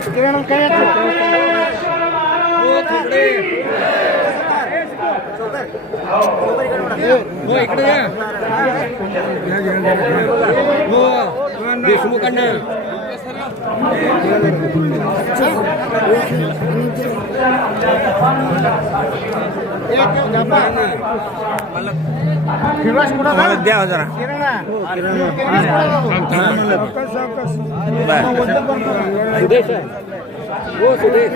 ڪر ڪيان ٿو देशमुखांना मला द्या जरा सुदेश हो सुदेश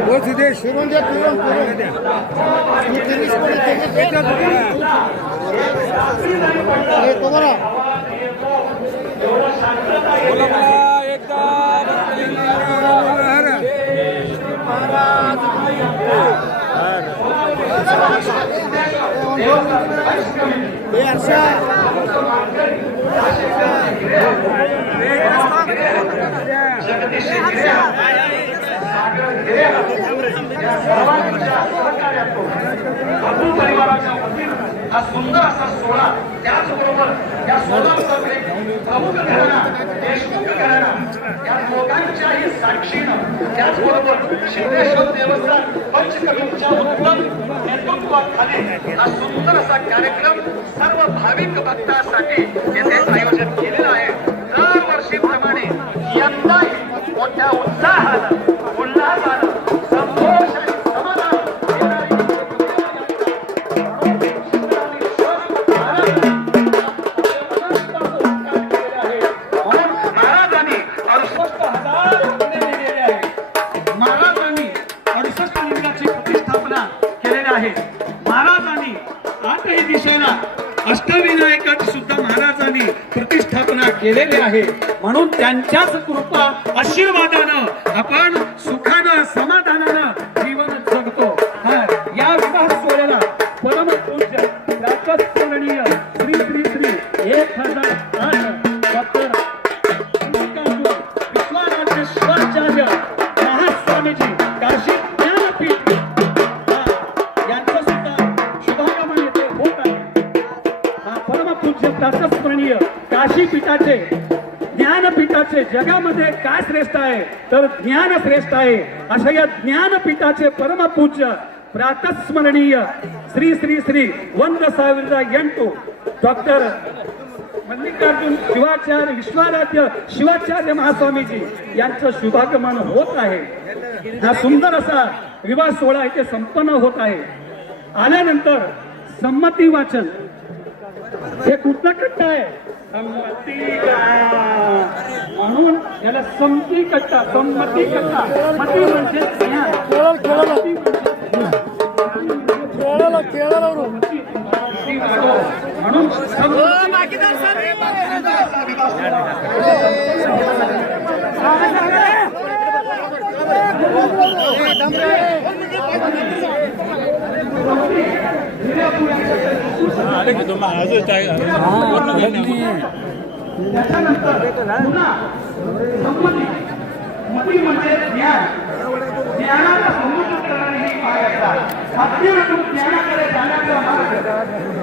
हो सुदेश फिरून दे, फिरून, फिरून. ही टेनिस कोणी टेनिस अब्दुल परिवाराच्या वतीनं हा सुंदर असा सोहळा त्याचबरोबर या सोहळ्यामध्ये प्रमुख घराणा देशमुख घराणा या दोघांच्याही साक्षीनं त्याचबरोबर सिद्धेश्वर देवस्थान पंचकवींच्या उत्तम नेतृत्वाखाली हा सुंदर असा कार्यक्रम सर्व भाविक भक्तांसाठी येथे आयोजित केलेला आहे. दरवर्षीप्रमाणे यंदाही मोठ्या उत्साहानं केलेले आहे. म्हणून त्यांच्याच कृपा आशीर्वादानं आपण सुखानं समा परमपूज्य प्रातस्मरणीय काशी पीठाचे ज्ञानपीठाचे जगामध्ये काय श्रेष्ठ आहे तर ज्ञान श्रेष्ठ आहे अशा या ज्ञानपीठाचे परमपूज्य प्रातस्मरणीय श्री श्री श्री वंद ಸಾವಿರದ ಎಂಟು डॉक्टर मल्लिकार्जुन शिवाचार्य विश्वाराध्य शिवाचार्य महास्वामीजी यांचं शुभागमन होत आहे हा सुंदर असा विवाह सोहळा इथे संपन्न होत आहे आल्यानंतर संमती वाचन हे कुठलं कट्टा आहे? संमती का- म्हणून याला संमती कट्टा संमती कट्टा. मती म्हणजे म्हणजे केळाला रो. म्हणून मती म्हणजे ज्ञान ज्ञानाला समृद्ध करणारी ही मार्गता सत्याकडून ज्ञानाकडे जाण्याचा मार्ग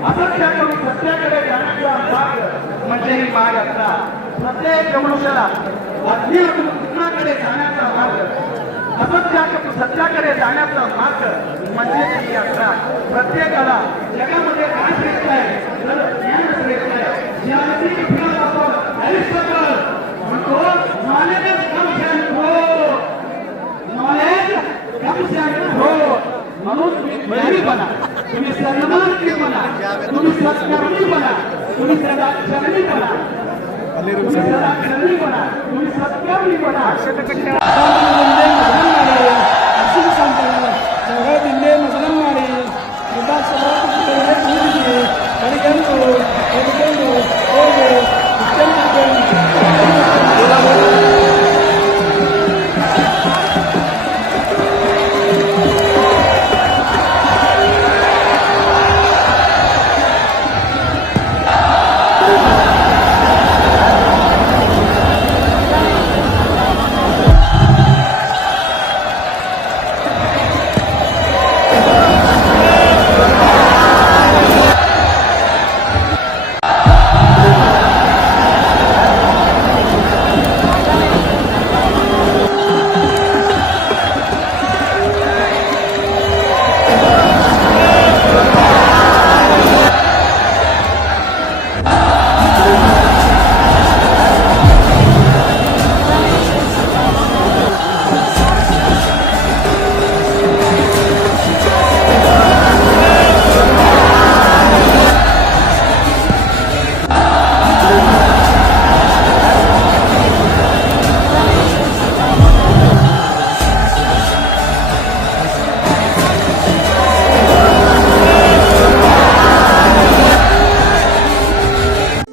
असत्याकडून सत्याकडे जाण्याचा मार्ग म्हणजे ही मार्गता प्रत्येक मनुष्याला अज्ञातून ज्ञानाकडे जाण्याचा मार्ग? असत्या सत्याकडे जाण्याचा मार्ग म्हणजे ही यात्रा. प्रत्येकाला जगामध्ये काय श्रेष्ठ आहे तर ज्ञान श्रेष्ठ आहे ज्ञानाची फिरत आपण अरिस्टॉटल म्हणतो and goes. Knowledge comes and goes. म्हणून तुम्ही बना. तुम्ही सन्मानशील बना. तुम्ही सत्कर्मी बना. तुम्ही सदा क्षणी बना. तुम्ही सदा क्षणी बना. तुम्ही सत्कर्मी बना.